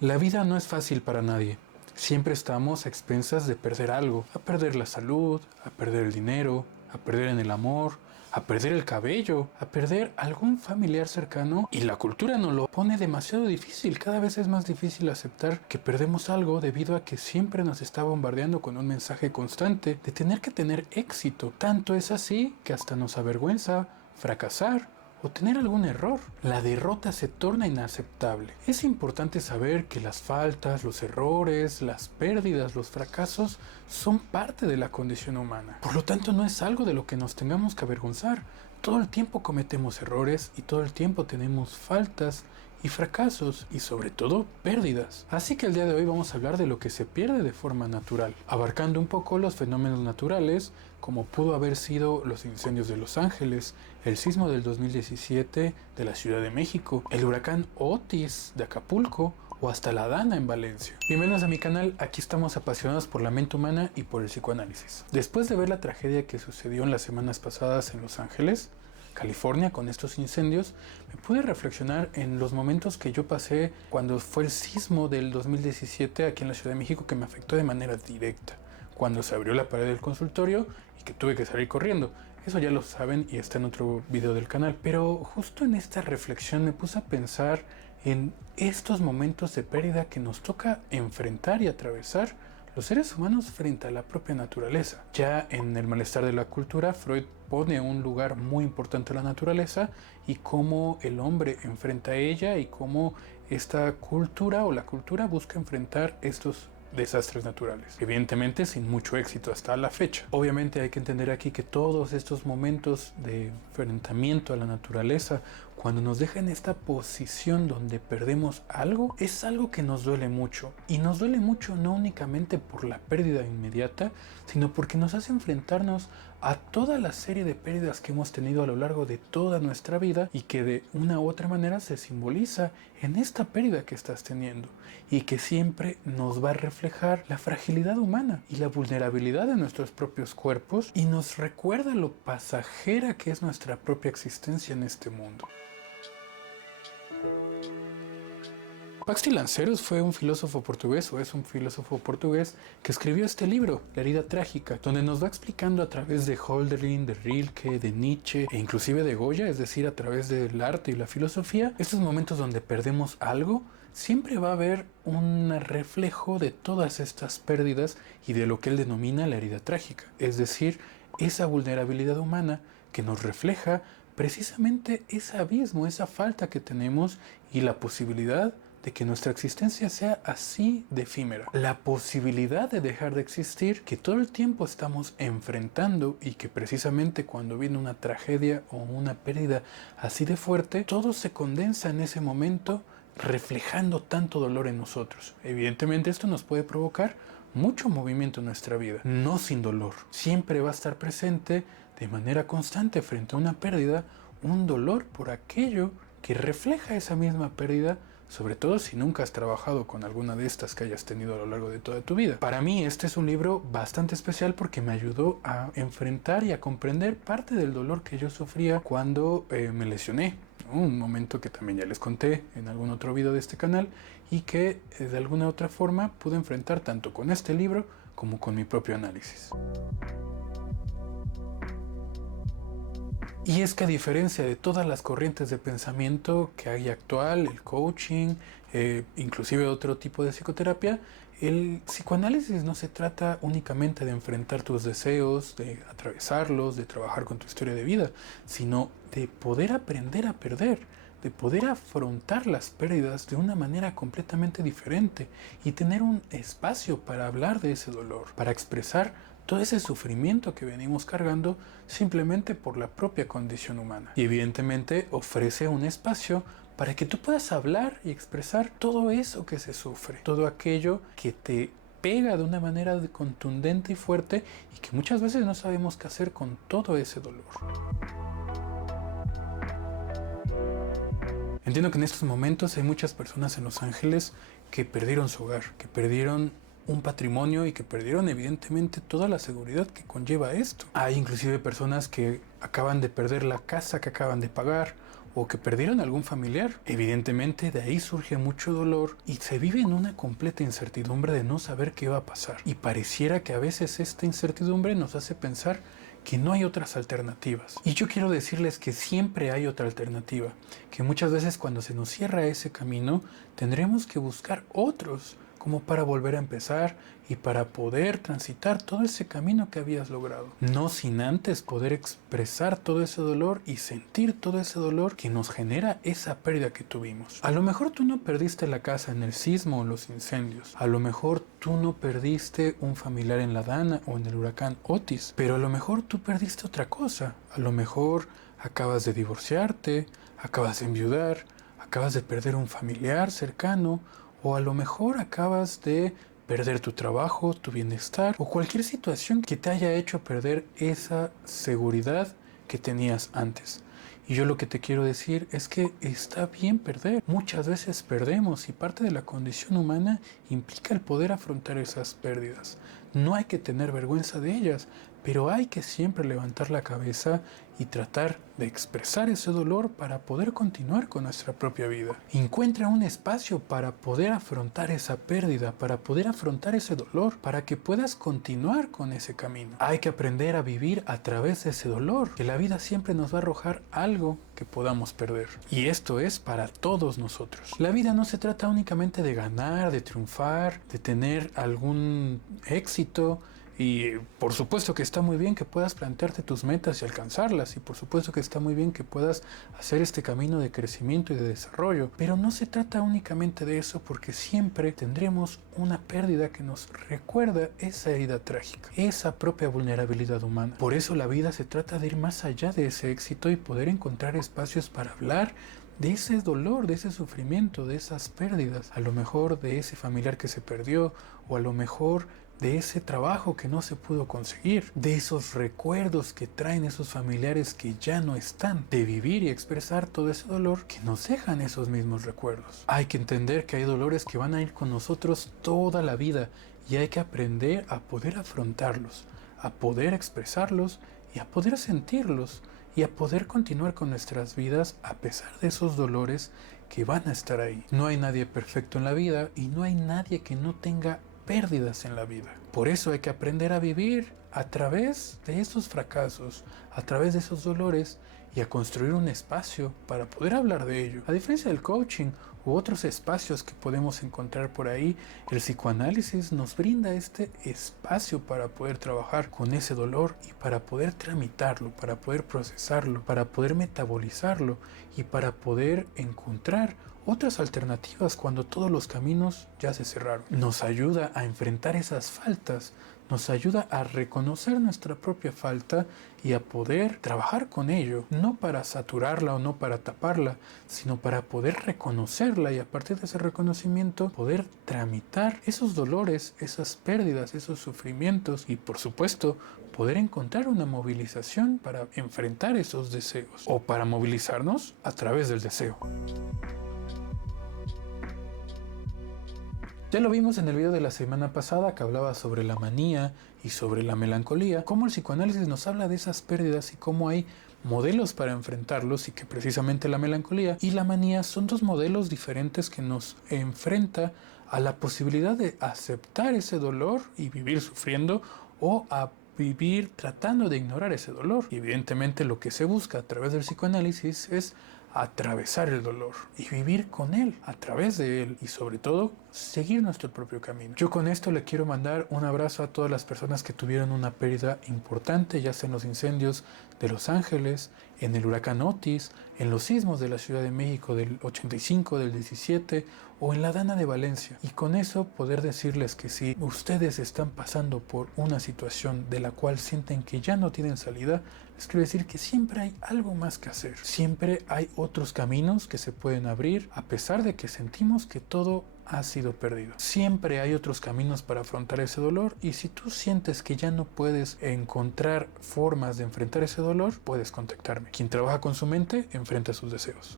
La vida no es fácil para nadie. Siempre estamos a expensas de perder algo, a perder la salud, a perder el dinero, a perder en el amor, a perder el cabello, a perder algún familiar cercano, y la cultura nos lo pone demasiado difícil. Cada vez es más difícil aceptar que perdemos algo debido a que siempre nos está bombardeando con un mensaje constante de tener que tener éxito. Tanto es así que hasta nos avergüenza fracasar o tener algún error. La derrota se torna inaceptable. Es importante saber que las faltas, los errores, las pérdidas, los fracasos son parte de la condición humana. Por lo tanto, no es algo de lo que nos tengamos que avergonzar. Todo el tiempo cometemos errores y todo el tiempo tenemos faltas y fracasos y sobre todo pérdidas. Así que el día de hoy vamos a hablar de lo que se pierde de forma natural, abarcando un poco los fenómenos naturales como pudo haber sido los incendios de Los Ángeles, el sismo del 2017 de la Ciudad de México, el huracán Otis de Acapulco o hasta la Dana en Valencia. Bienvenidos a mi canal, aquí estamos apasionados por la mente humana y por el psicoanálisis. Después de ver la tragedia que sucedió en las semanas pasadas en Los Ángeles, California, con estos incendios, me pude reflexionar en los momentos que yo pasé cuando fue el sismo del 2017 aquí en la Ciudad de México, que me afectó de manera directa, cuando se abrió la pared del consultorio y que tuve que salir corriendo. Eso ya lo saben y está en otro video del canal. Pero justo en esta reflexión me puse a pensar en estos momentos de pérdida que nos toca enfrentar y atravesar los seres humanos frente a la propia naturaleza. Ya en El malestar de la cultura, Freud pone un lugar muy importante a la naturaleza y cómo el hombre enfrenta a ella y cómo esta cultura o la cultura busca enfrentar estos desastres naturales. Evidentemente sin mucho éxito hasta la fecha. Obviamente hay que entender aquí que todos estos momentos de enfrentamiento a la naturaleza, cuando nos deja en esta posición donde perdemos algo, es algo que nos duele mucho. Y nos duele mucho no únicamente por la pérdida inmediata, sino porque nos hace enfrentarnos a toda la serie de pérdidas que hemos tenido a lo largo de toda nuestra vida y que de una u otra manera se simboliza en esta pérdida que estás teniendo y que siempre nos va a reflejar la fragilidad humana y la vulnerabilidad de nuestros propios cuerpos y nos recuerda lo pasajera que es nuestra propia existencia en este mundo. Paxi Lanceros fue un filósofo portugués, o es un filósofo portugués, que escribió este libro, La herida trágica, donde nos va explicando a través de Hölderlin, de Rilke, de Nietzsche e inclusive de Goya, es decir, a través del arte y la filosofía, estos momentos donde perdemos algo, siempre va a haber un reflejo de todas estas pérdidas y de lo que él denomina la herida trágica, es decir, esa vulnerabilidad humana que nos refleja precisamente ese abismo, esa falta que tenemos y la posibilidad de que nuestra existencia sea así de efímera. La posibilidad de dejar de existir que todo el tiempo estamos enfrentando y que precisamente cuando viene una tragedia o una pérdida así de fuerte, todo se condensa en ese momento reflejando tanto dolor en nosotros. Evidentemente esto nos puede provocar mucho movimiento en nuestra vida, no sin dolor. Siempre va a estar presente de manera constante frente a una pérdida un dolor por aquello que refleja esa misma pérdida, sobre todo si nunca has trabajado con alguna de estas que hayas tenido a lo largo de toda tu vida. Para mí este es un libro bastante especial porque me ayudó a enfrentar y a comprender parte del dolor que yo sufría cuando me lesioné. Un momento que también ya les conté en algún otro video de este canal y que de alguna otra forma pude enfrentar tanto con este libro como con mi propio análisis. Y es que a diferencia de todas las corrientes de pensamiento que hay actual, el coaching, inclusive otro tipo de psicoterapia, el psicoanálisis no se trata únicamente de enfrentar tus deseos, de atravesarlos, de trabajar con tu historia de vida, sino de poder aprender a perder, de poder afrontar las pérdidas de una manera completamente diferente y tener un espacio para hablar de ese dolor, para expresar todo ese sufrimiento que venimos cargando simplemente por la propia condición humana. Y evidentemente ofrece un espacio para que tú puedas hablar y expresar todo eso que se sufre, todo aquello que te pega de una manera contundente y fuerte y que muchas veces no sabemos qué hacer con todo ese dolor. Entiendo que en estos momentos hay muchas personas en Los Ángeles que perdieron su hogar, que perdieron un patrimonio y que perdieron evidentemente toda la seguridad que conlleva esto. Hay inclusive personas que acaban de perder la casa que acaban de pagar o que perdieron algún familiar. Evidentemente de ahí surge mucho dolor y se vive en una completa incertidumbre de no saber qué va a pasar. Y pareciera que a veces esta incertidumbre nos hace pensar que no hay otras alternativas. Y yo quiero decirles que siempre hay otra alternativa, que muchas veces cuando se nos cierra ese camino, tendremos que buscar otros como para volver a empezar y para poder transitar todo ese camino que habías logrado. No sin antes poder expresar todo ese dolor y sentir todo ese dolor que nos genera esa pérdida que tuvimos. A lo mejor tú no perdiste la casa en el sismo o los incendios. A lo mejor tú no perdiste un familiar en la Dana o en el huracán Otis. Pero a lo mejor tú perdiste otra cosa. A lo mejor acabas de divorciarte, acabas de enviudar, acabas de perder un familiar cercano, o a lo mejor acabas de perder tu trabajo, tu bienestar o cualquier situación que te haya hecho perder esa seguridad que tenías antes. Y yo lo que te quiero decir es que está bien perder. Muchas veces perdemos y parte de la condición humana implica el poder afrontar esas pérdidas. No hay que tener vergüenza de ellas, pero hay que siempre levantar la cabeza y tratar de expresar ese dolor para poder continuar con nuestra propia vida. Encuentra un espacio para poder afrontar esa pérdida, para poder afrontar ese dolor, para que puedas continuar con ese camino. Hay que aprender a vivir a través de ese dolor, que la vida siempre nos va a arrojar algo que podamos perder. Y esto es para todos nosotros. La vida no se trata únicamente de ganar, de triunfar, de tener algún éxito. Y por supuesto que está muy bien que puedas plantearte tus metas y alcanzarlas, y por supuesto que está muy bien que puedas hacer este camino de crecimiento y de desarrollo, pero no se trata únicamente de eso, porque siempre tendremos una pérdida que nos recuerda esa herida trágica, esa propia vulnerabilidad humana. Por eso la vida se trata de ir más allá de ese éxito y poder encontrar espacios para hablar de ese dolor, de ese sufrimiento, de esas pérdidas, a lo mejor de ese familiar que se perdió, o a lo mejor de ese trabajo que no se pudo conseguir, de esos recuerdos que traen esos familiares que ya no están, de vivir y expresar todo ese dolor que nos dejan esos mismos recuerdos. Hay que entender que hay dolores que van a ir con nosotros toda la vida y hay que aprender a poder afrontarlos, a poder expresarlos y a poder sentirlos y a poder continuar con nuestras vidas a pesar de esos dolores que van a estar ahí. No hay nadie perfecto en la vida y no hay nadie que no tenga pérdidas en la vida. Por eso hay que aprender a vivir a través de esos fracasos, a través de esos dolores y a construir un espacio para poder hablar de ello. A diferencia del coaching u otros espacios que podemos encontrar por ahí, el psicoanálisis nos brinda este espacio para poder trabajar con ese dolor y para poder tramitarlo, para poder procesarlo, para poder metabolizarlo y para poder encontrar otras alternativas cuando todos los caminos ya se cerraron. Nos ayuda a enfrentar esas faltas, nos ayuda a reconocer nuestra propia falta y a poder trabajar con ello, no para saturarla o no para taparla, sino para poder reconocerla y a partir de ese reconocimiento poder tramitar esos dolores, esas pérdidas, esos sufrimientos y por supuesto poder encontrar una movilización para enfrentar esos deseos o para movilizarnos a través del deseo. Ya lo vimos en el video de la semana pasada que hablaba sobre la manía y sobre la melancolía, cómo el psicoanálisis nos habla de esas pérdidas y cómo hay modelos para enfrentarlos y que precisamente la melancolía y la manía son dos modelos diferentes que nos enfrenta a la posibilidad de aceptar ese dolor y vivir sufriendo o a vivir tratando de ignorar ese dolor. Y evidentemente lo que se busca a través del psicoanálisis es atravesar el dolor y vivir con él, a través de él y sobre todo seguir nuestro propio camino. Yo con esto le quiero mandar un abrazo a todas las personas que tuvieron una pérdida importante, ya sea en los incendios de Los Ángeles, en el huracán Otis, en los sismos de la Ciudad de México del 85, del 17 o en la Dana de Valencia. Y con eso poder decirles que si ustedes están pasando por una situación de la cual sienten que ya no tienen salida, les quiero decir que siempre hay algo más que hacer. Siempre hay otros caminos que se pueden abrir a pesar de que sentimos que todo ha sido perdido. Siempre hay otros caminos para afrontar ese dolor y si tú sientes que ya no puedes encontrar formas de enfrentar ese dolor, puedes contactarme. Quien trabaja con su mente, enfrenta sus deseos.